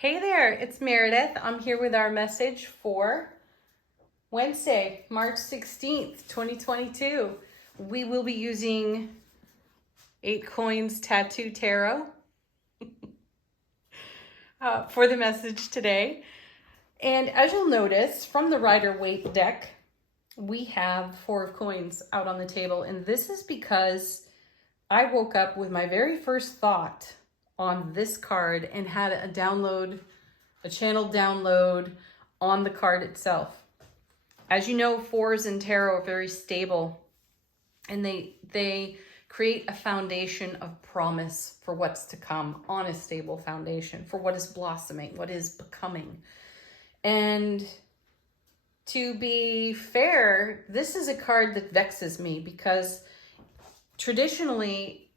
Hey there, it's Meredith. I'm here with our message for Wednesday, March 16th, 2022. We will be using 8 Coins Tattoo Tarot for the message today. And as you'll notice from the Rider-Waite deck, we have 4 of Coins out on the table. And this is because I woke up with my very first thought on this card and had a channel download on the card itself. As you know, 4s in tarot are very stable, and they create a foundation of promise for what's to come, on a stable foundation for what is blossoming, what is becoming. And to be fair, this is a card that vexes me because traditionally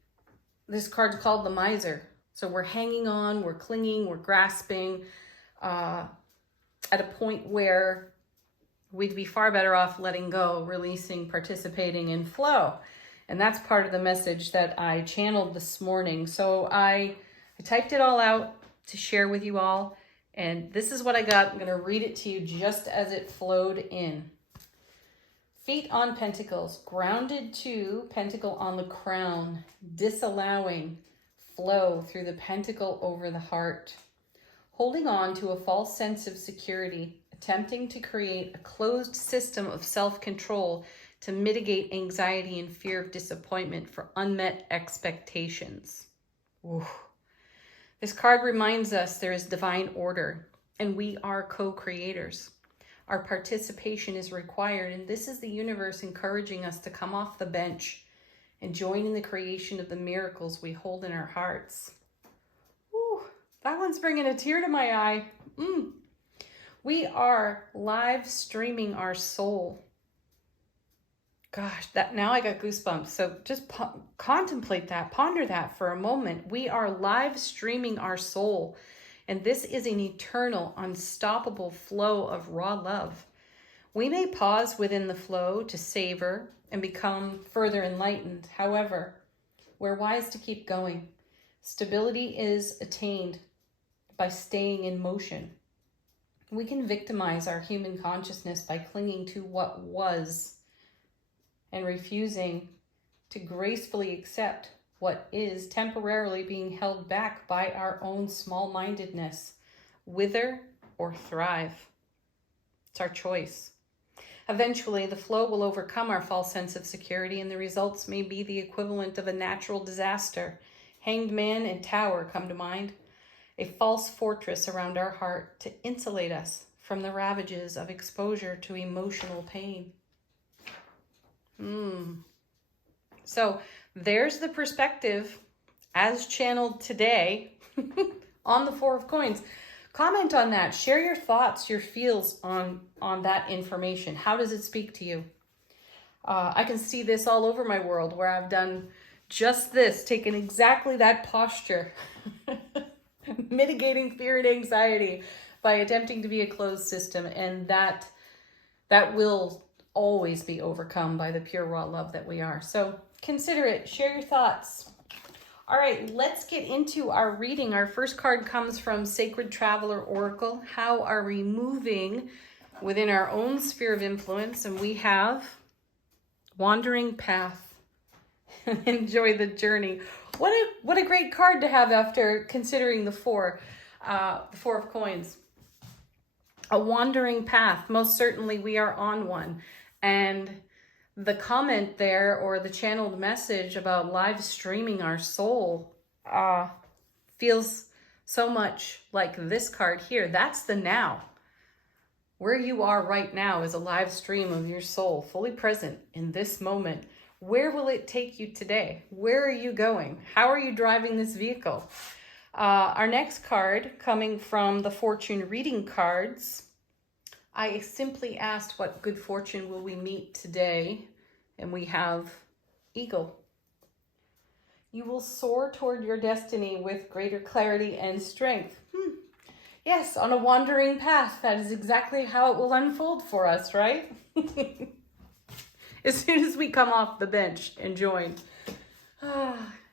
this card's called the Miser. So we're hanging on, we're clinging, we're grasping at a point where we'd be far better off letting go, releasing, participating in flow. And that's part of the message that I channeled this morning. So I typed it all out to share with you all. And this is what I got. I'm going to read it to you just as it flowed in. Feet on pentacles, grounded to pentacle on the crown, disallowing flow through the pentacle over the heart. Holding on to a false sense of security, attempting to create a closed system of self-control to mitigate anxiety and fear of disappointment for unmet expectations. Ooh. This card reminds us there is divine order and we are co-creators. Our participation is required, and this is the universe encouraging us to come off the bench and join in the creation of the miracles we hold in our hearts. Ooh, that one's bringing a tear to my eye. We are live streaming our soul. Gosh, now I got goosebumps. So just contemplate that, ponder that for a moment. We are live streaming our soul. And this is an eternal, unstoppable flow of raw love. We may pause within the flow to savor and become further enlightened. However, we're wise to keep going. Stability is attained by staying in motion. We can victimize our human consciousness by clinging to what was and refusing to gracefully accept what is temporarily being held back by our own small-mindedness. Wither or thrive. It's our choice. Eventually, the flow will overcome our false sense of security, and the results may be the equivalent of a natural disaster. Hanged Man and Tower come to mind. A false fortress around our heart to insulate us from the ravages of exposure to emotional pain. So there's the perspective as channeled today on the 4 of Coins. Comment on that. Share your thoughts, your feels on that information. How does it speak to you? I can see this all over my world where I've done just this, taken exactly that posture, mitigating fear and anxiety by attempting to be a closed system. And that will always be overcome by the pure raw love that we are. So consider it, share your thoughts. All right, let's get into our reading. Our first card comes from Sacred Traveler Oracle. How are we moving within our own sphere of influence? And we have Wandering Path. Enjoy the journey. What a great card to have after considering the 4 of Coins. A wandering path. Most certainly we are on one. And the comment there, or the channeled message about live streaming our soul, feels so much like this card here. That's the now. Where you are right now is a live stream of your soul, fully present in this moment. Where will it take you today? Where are you going? How are you driving this vehicle? Our next card, coming from the fortune reading cards, I simply asked, what good fortune will we meet today? And we have Eagle. You will soar toward your destiny with greater clarity and strength. Yes, on a wandering path. That is exactly how it will unfold for us, right? As soon as we come off the bench and join.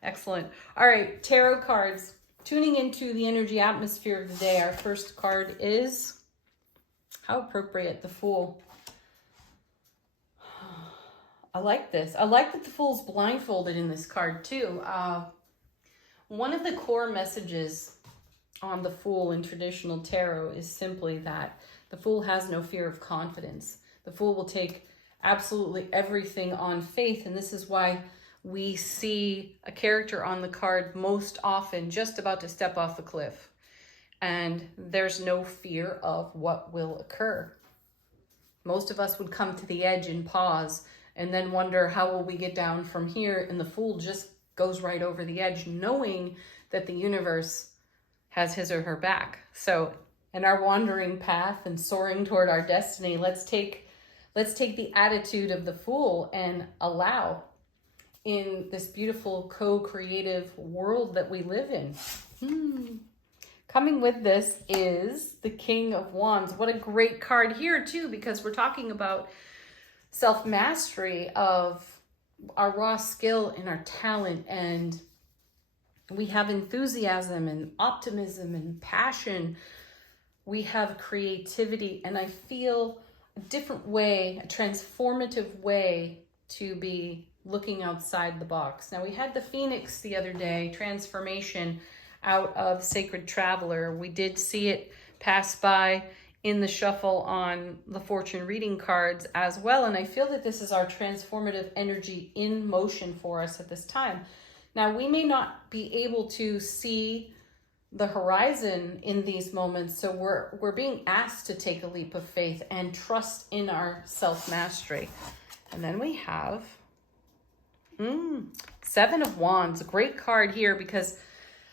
Excellent. All right, tarot cards. tuning into the energy atmosphere of the day, our first card is, how appropriate, the Fool. I like this. I like that the Fool's blindfolded in this card too. One of the core messages on the Fool in traditional tarot is simply that the Fool has no fear of confidence. The Fool will take absolutely everything on faith, and this is why we see a character on the card most often just about to step off a cliff, and there's no fear of what will occur. Most of us would come to the edge and pause and then wonder, how will we get down from here? And the Fool just goes right over the edge, knowing that the universe has his or her back. So in our wandering path and soaring toward our destiny, let's take the attitude of the Fool and allow in this beautiful co-creative world that we live in. Coming with this is the King of Wands. What a great card here too, because we're talking about self-mastery of our raw skill and our talent, and we have enthusiasm and optimism and passion. We have creativity, and I feel a different way, a transformative way to be looking outside the box. Now, we had the Phoenix the other day, transformation out of Sacred Traveler. We did see it pass by in the shuffle on the fortune reading cards as well, and I feel that this is our transformative energy in motion for us at this time. Now, we may not be able to see the horizon in these moments, so we're being asked to take a leap of faith and trust in our self-mastery. And then we have Seven of Wands, a great card here, because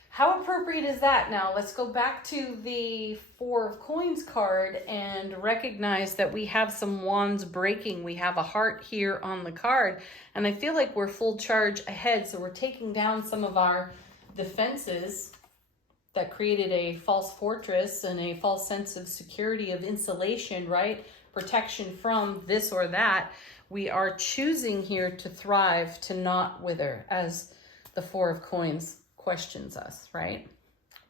how appropriate is that? Now let's go back to the Four of Coins card and recognize that we have some wands breaking. We have a heart here on the card, and I feel like we're full charge ahead. So we're taking down some of our defenses that created a false fortress and a false sense of security, of insulation, right? Protection from this or that. We are choosing here to thrive, to not wither, as the Four of Coins questions us, right?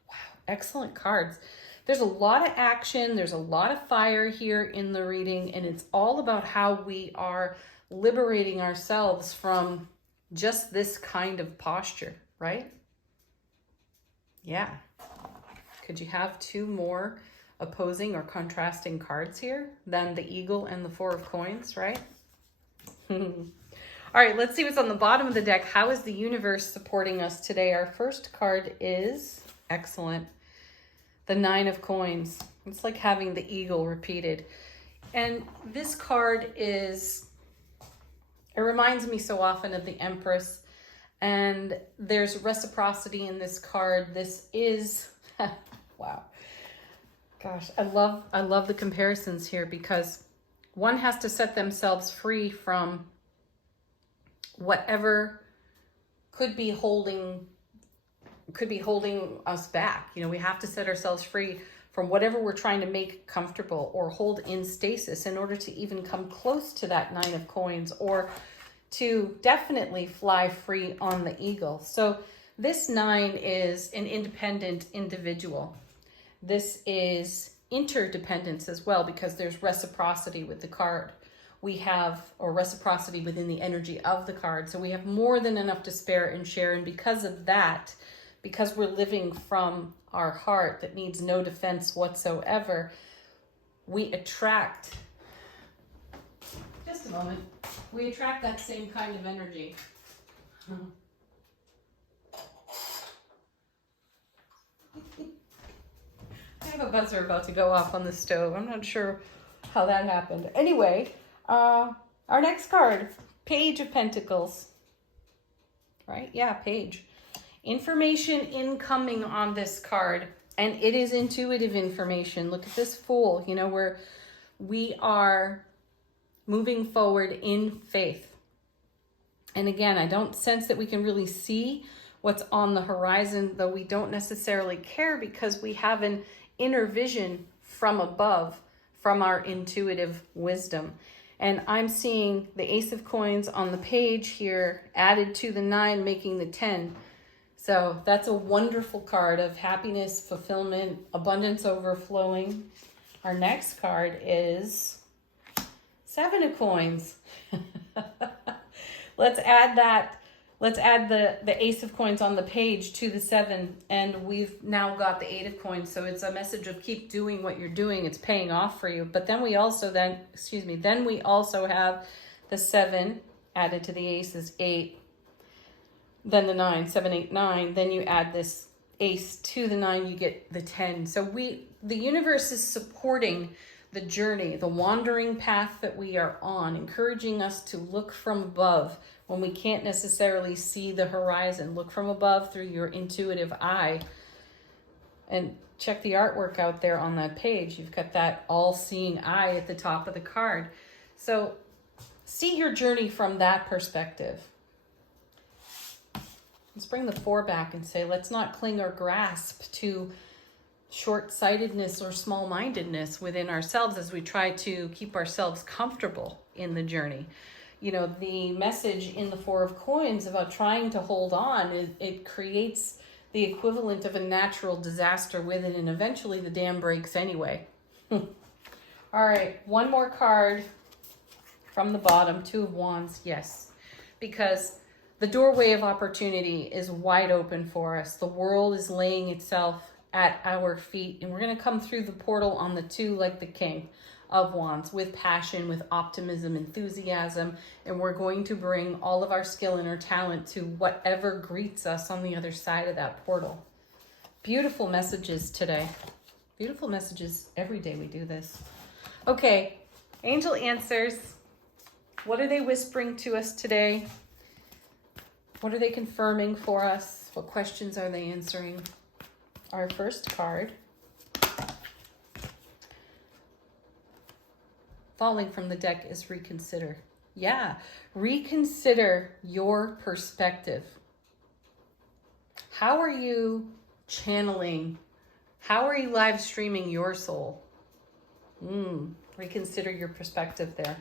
Wow, excellent cards. There's a lot of action, there's a lot of fire here in the reading, and it's all about how we are liberating ourselves from just this kind of posture, right? Yeah. Could you have two more opposing or contrasting cards here than the Eagle and the Four of Coins, right? All right, let's see what's on the bottom of the deck. How is the universe supporting us today? Our first card is excellent. The Nine of Coins. It's like having the eagle repeated. And this card it reminds me so often of the Empress. And there's reciprocity in this card. This is, wow. Gosh, I love the comparisons here, because one has to set themselves free from whatever could be holding us back. You know, we have to set ourselves free from whatever we're trying to make comfortable or hold in stasis in order to even come close to that Nine of Coins, or to definitely fly free on the Eagle. So this nine is an independent individual. This is interdependence as well, because there's reciprocity with the card. We have, or reciprocity within the energy of the card. So we have more than enough to spare and share. And because of that, because we're living from our heart that needs no defense whatsoever, we attract, just a moment, we attract that same kind of energy. I have a buzzer about to go off on the stove. I'm not sure how that happened. Anyway, our next card, Page of Pentacles. Right? Yeah, Page. Information incoming on this card, and it is intuitive information. Look at this Fool. You know, we are moving forward in faith. And again, I don't sense that we can really see what's on the horizon, though we don't necessarily care, because we have an inner vision from above, from our intuitive wisdom. And I'm seeing the Ace of Coins on the page here added to the 9, making the 10. So that's a wonderful card of happiness, fulfillment, abundance overflowing. Our next card is 7 of coins. Let's add that. Let's add the Ace of Coins on the page to the 7, and we've now got the 8 of Coins. So it's a message of keep doing what you're doing. It's paying off for you. But then we also then we also have the 7 added to the Ace is 8. Then the 9, 7, 8, 9. Then you add this Ace to the 9, you get the 10. So the universe is supporting the journey, the wandering path that we are on, encouraging us to look from above when we can't necessarily see the horizon. Look from above through your intuitive eye and check the artwork out there on that page. You've got that all-seeing eye at the top of the card. So see your journey from that perspective. Let's bring the 4 back and say, let's not cling or grasp to short-sightedness or small-mindedness within ourselves as we try to keep ourselves comfortable in the journey. You know, the message in the 4 of Coins about trying to hold on, it creates the equivalent of a natural disaster with it, and eventually the dam breaks anyway. All right, one more card from the bottom, 2 of Wands, yes, because the doorway of opportunity is wide open for us. The world is laying itself at our feet, and we're going to come through the portal on the 2 like the King of Wands, with passion, with optimism, enthusiasm, and we're going to bring all of our skill and our talent to whatever greets us on the other side of that portal. Beautiful messages today. Beautiful messages every day we do this. Okay, angel answers. What are they whispering to us today? What are they confirming for us? What questions are they answering? Our first card, falling from the deck, is reconsider. Yeah, reconsider your perspective. How are you channeling? How are you live streaming your soul? Reconsider your perspective there.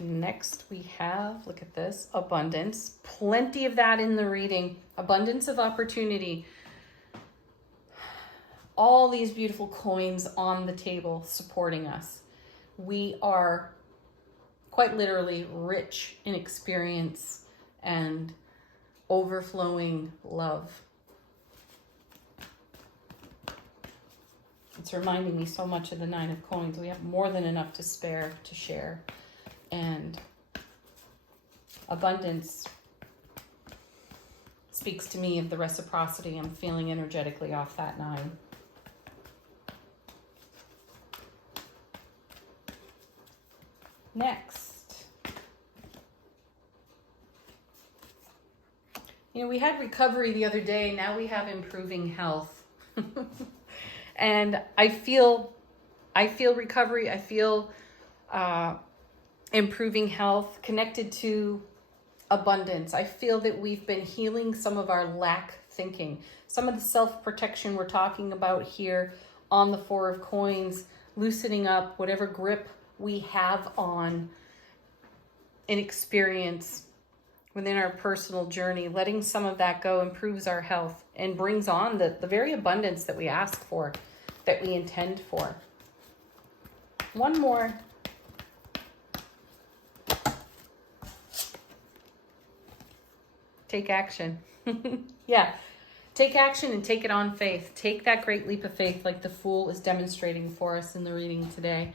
Next we have, look at this, abundance. Plenty of that in the reading. Abundance of opportunity. All these beautiful coins on the table supporting us. We are quite literally rich in experience and overflowing love. It's reminding me so much of the 9 of Coins. We have more than enough to spare, to share. And abundance speaks to me of the reciprocity I'm feeling energetically off that 9. Next, we had recovery the other day. Now we have improving health. And I feel recovery. I feel improving health connected to abundance. I feel that we've been healing some of our lack thinking, some of the self-protection we're talking about here on the 4 of Coins, loosening up whatever grip we have on an experience within our personal journey. Letting some of that go improves our health and brings on the very abundance that we ask for, that we intend for. One more. Take action. Yeah. Take action and take it on faith. Take that great leap of faith like the Fool is demonstrating for us in the reading today.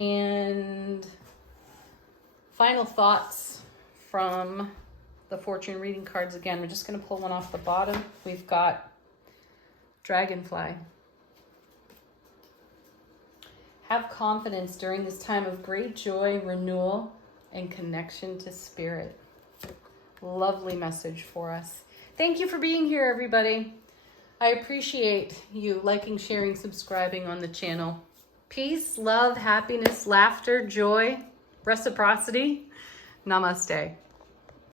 And final thoughts from the fortune reading cards again. We're just going to pull one off the bottom. We've got Dragonfly. Have confidence during this time of great joy, renewal, and connection to spirit. Lovely message for us. Thank you for being here, everybody. I appreciate you liking, sharing, subscribing on the channel. Peace, love, happiness, laughter, joy, reciprocity. Namaste.